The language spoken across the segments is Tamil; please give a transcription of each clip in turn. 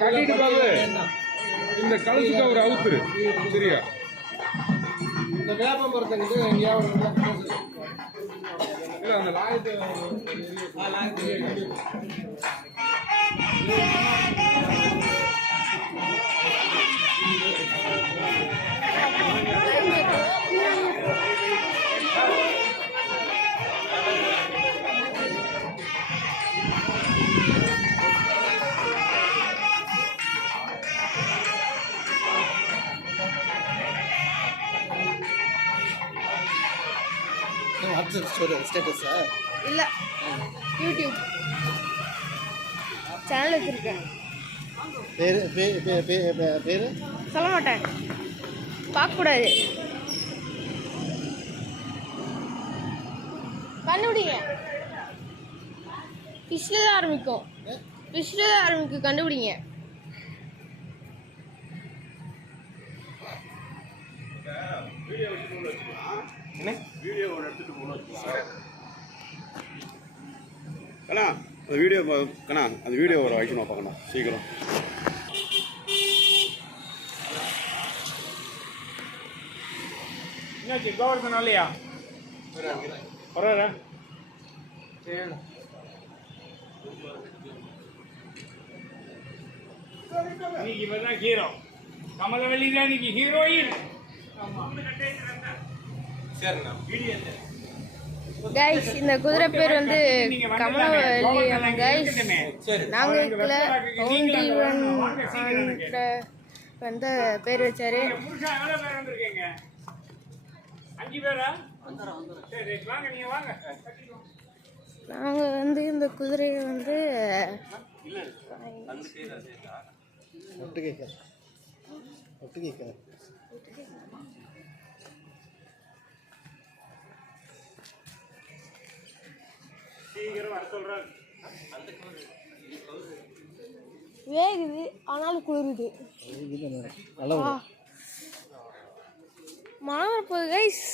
கட்டிட்டு பாரு இந்த கலசுக்கு அவர் அவுத்துரு சரியா இந்த வேப்ப மரத்துக்கு எங்கேயாவது இல்லை அந்த லாயத்தை ஸ்டேட்டஸா இல்லை யூடியூப் சேனல் வச்சுருக்கேன். பேர் சொல்ல மாட்டேன், பார்க்கக்கூடாது. கண்டுபிடிங்க. ஃபிஷ்ஷில் தான் ஆரம்பிக்கும், கண்டுபிடிங்க. என்ன வீடியோவோட எடுத்துட்டு போகணும் கண்ணா அந்த வீடியோ கண்ணா அந்த வீடியோ ஒரு வைக்கணும் பார்க்கணும் சீக்கிரம். என்னாச்சு கோவர்தன் இல்லையா பரவாயில்ல இன்னைக்கு இவர் தான் ஹீரோ. கமலவல்லி தான் இன்னைக்கு ஹீரோயின். கைஸ் இந்த குதிரை பேர் வந்து கமலவல்லி கைஸ். நாங்கள் இருக்கல வந்து பேர் வச்சாரு. நாங்கள் வந்து இந்த குதிரையை வந்து வேகுது ஆனாலும் குளிருது. மழை போகுது கைஸ்.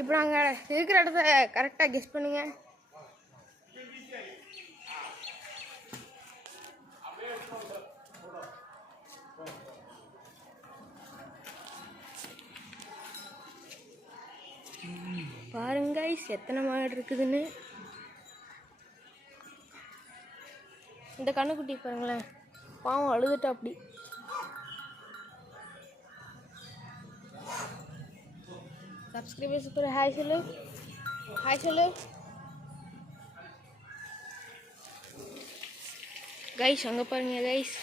இப்போ நாங்கள் இருக்கிற இடத்த கரெக்டாக கெஸ் பண்ணுங்க. பாருங்க எத்தனை மாடு இருக்குதுன்னு. இந்த கண்ணுக்குட்டி பாருங்களேன், பாவம் அழுதுட்டா அப்படி. சப்ஸ்கிரைபர்ஸ் கூட ஹாய் சொல்லு, கைஸ். அங்கே பாருங்க கைஸ்.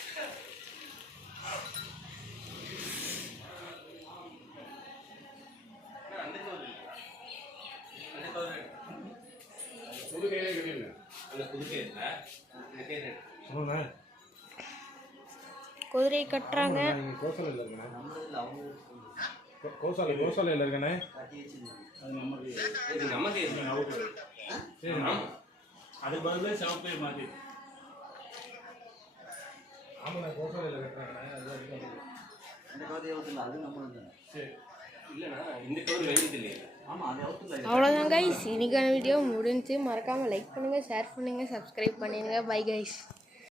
குதிரை கட்டுறாங்க. கோசாலையில் இருக்கண்ணே அதுக்கு பதிலாக சிவப்பு மாற்றி ஆமாண்ணா கோசாலையில் கட்டுறாங்கண்ணே. அவ்வளோதான் கைஸ், இன்னைக்கான வீடியோ முடிஞ்சு. மறக்காமல் லைக் பண்ணுங்கள், ஷேர் பண்ணுங்கள், சப்ஸ்கிரைப் பண்ணிடுங்க. Bye guys.